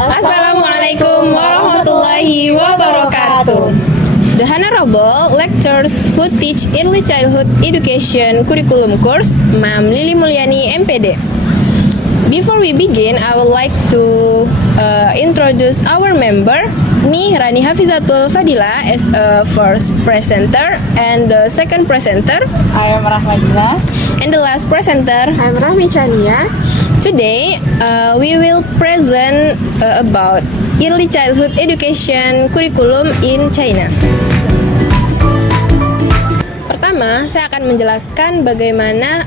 Assalamualaikum warahmatullahi wabarakatuh. The Honorable Lectures who teach Early Childhood Education Curriculum Course, Ma'am Lili Mulyani, MPD. Before we begin, I would like to introduce our member, me, Rani Hafizatul Fadila, as a first presenter, and the second presenter, I am Rahmadina. and the last presenter, I'm Rahmi Chania. Today, we will present about early childhood education curriculum in China. Pertama, saya akan menjelaskan bagaimana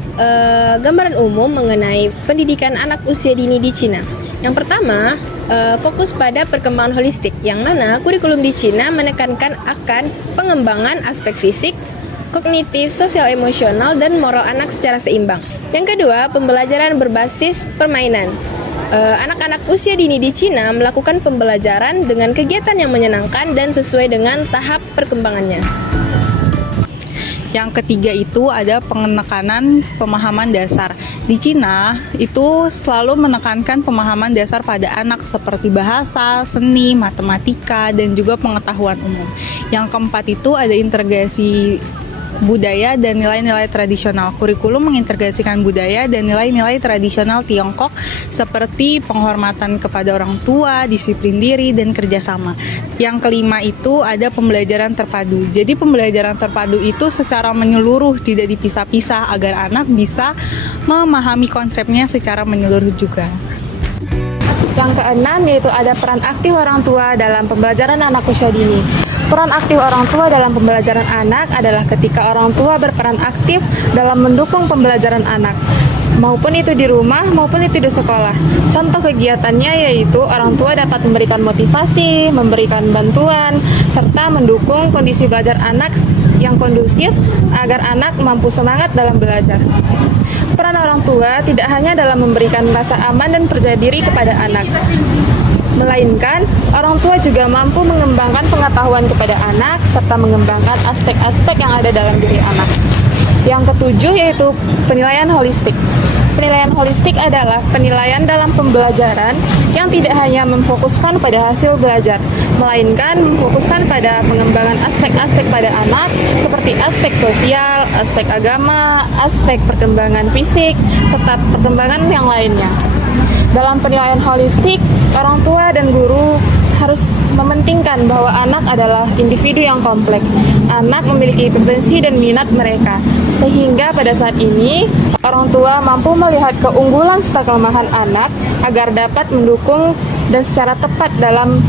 gambaran umum mengenai pendidikan anak usia dini di Cina. Yang pertama, fokus pada perkembangan holistik, yang mana kurikulum di Cina menekankan akan pengembangan aspek fisik, kognitif, sosial emosional, dan moral anak secara seimbang. Yang kedua, pembelajaran berbasis permainan. Anak-anak usia dini di Cina melakukan pembelajaran dengan kegiatan yang menyenangkan dan sesuai dengan tahap perkembangannya. Yang ketiga itu ada penekanan pemahaman dasar. Di Cina itu selalu menekankan pemahaman dasar pada anak seperti bahasa, seni, matematika, dan juga pengetahuan umum. Yang keempat itu ada integrasi budaya dan nilai-nilai tradisional. Kurikulum mengintegrasikan budaya dan nilai-nilai tradisional Tiongkok seperti penghormatan kepada orang tua, disiplin diri, dan kerjasama. Yang kelima itu ada pembelajaran terpadu. Jadi pembelajaran terpadu itu secara menyeluruh, tidak dipisah-pisah agar anak bisa memahami konsepnya secara menyeluruh juga. Yang keenam yaitu ada peran aktif orang tua dalam pembelajaran anak usia dini. Peran aktif orang tua dalam pembelajaran anak adalah ketika orang tua berperan aktif dalam mendukung pembelajaran anak, maupun itu di rumah maupun itu di sekolah. Contoh kegiatannya yaitu orang tua dapat memberikan motivasi, memberikan bantuan, serta mendukung kondisi belajar anak yang kondusif agar anak mampu semangat dalam belajar. Peran orang tua tidak hanya dalam memberikan rasa aman dan percaya diri kepada anak, melainkan orang tua juga mampu mengembangkan pengetahuan kepada anak serta mengembangkan aspek-aspek yang ada dalam diri anak. Yang ketujuh yaitu penilaian holistik. Penilaian holistik adalah penilaian dalam pembelajaran yang tidak hanya memfokuskan pada hasil belajar, melainkan memfokuskan pada pengembangan aspek-aspek pada anak seperti aspek sosial, aspek agama, aspek perkembangan fisik, serta perkembangan yang lainnya. Dalam penilaian holistik, orang tua dan guru harus mementingkan bahwa anak adalah individu yang kompleks. Anak memiliki potensi dan minat mereka, sehingga pada saat ini orang tua mampu melihat keunggulan serta kelemahan anak agar dapat mendukung dan secara tepat dalam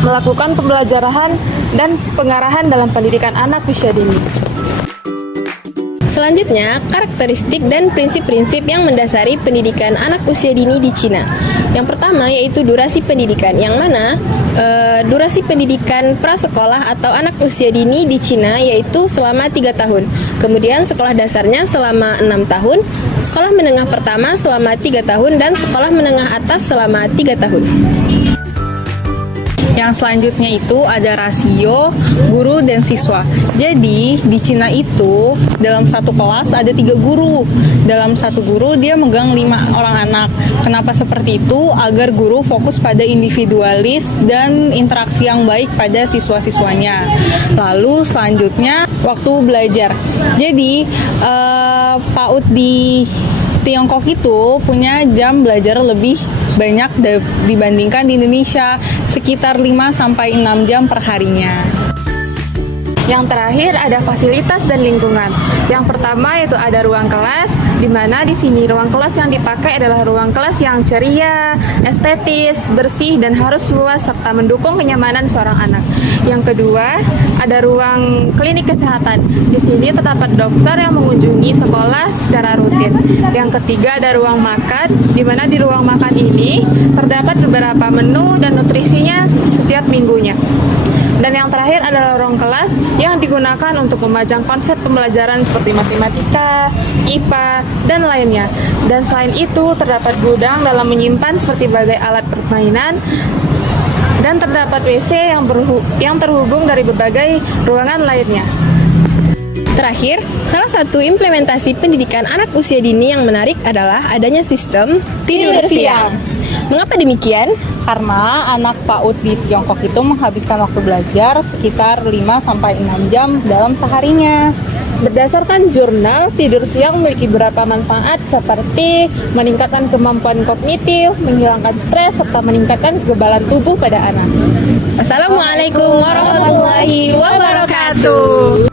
melakukan pembelajaran dan pengarahan dalam pendidikan anak usia dini. Selanjutnya, karakteristik dan prinsip-prinsip yang mendasari pendidikan anak usia dini di Cina. Yang pertama yaitu durasi pendidikan, yang mana durasi pendidikan prasekolah atau anak usia dini di Cina yaitu selama 3 tahun. Kemudian sekolah dasarnya selama 6 tahun, sekolah menengah pertama selama 3 tahun, dan sekolah menengah atas selama 3 tahun. Yang selanjutnya itu ada rasio guru dan siswa. Jadi di Cina itu dalam satu kelas ada 3 guru. Dalam satu guru dia megang 5 orang anak. Kenapa seperti itu? Agar guru fokus pada individualis dan interaksi yang baik pada siswa-siswanya. Lalu selanjutnya waktu belajar. Jadi PAUD di Tiongkok itu punya jam belajar lebih banyak dibandingkan di Indonesia, sekitar 5-6 jam per harinya. Yang terakhir ada fasilitas dan lingkungan. Yang pertama yaitu ada ruang kelas, di mana di sini ruang kelas yang dipakai adalah ruang kelas yang ceria, estetis, bersih, dan harus luas serta mendukung kenyamanan seorang anak. Yang kedua ada ruang klinik kesehatan. Di sini terdapat dokter yang mengunjungi sekolah secara rutin. Yang ketiga ada ruang makan, di mana di ruang makan ini terdapat beberapa menu dan nutrisinya setiap minggunya. Dan yang terakhir adalah ruang kelas yang digunakan untuk memajang konsep pembelajaran seperti matematika, IPA, dan lainnya. Dan selain itu terdapat gudang dalam menyimpan seperti berbagai alat permainan, dan terdapat WC yang terhubung dari berbagai ruangan lainnya. Terakhir, salah satu implementasi pendidikan anak usia dini yang menarik adalah adanya sistem tidur siang. Mengapa demikian? Karena anak PAUD di Tiongkok itu menghabiskan waktu belajar sekitar 5-6 jam dalam seharinya. Berdasarkan jurnal, tidur siang memiliki beberapa manfaat seperti meningkatkan kemampuan kognitif, menghilangkan stres, serta meningkatkan kekebalan tubuh pada anak. Wassalamualaikum warahmatullahi wabarakatuh.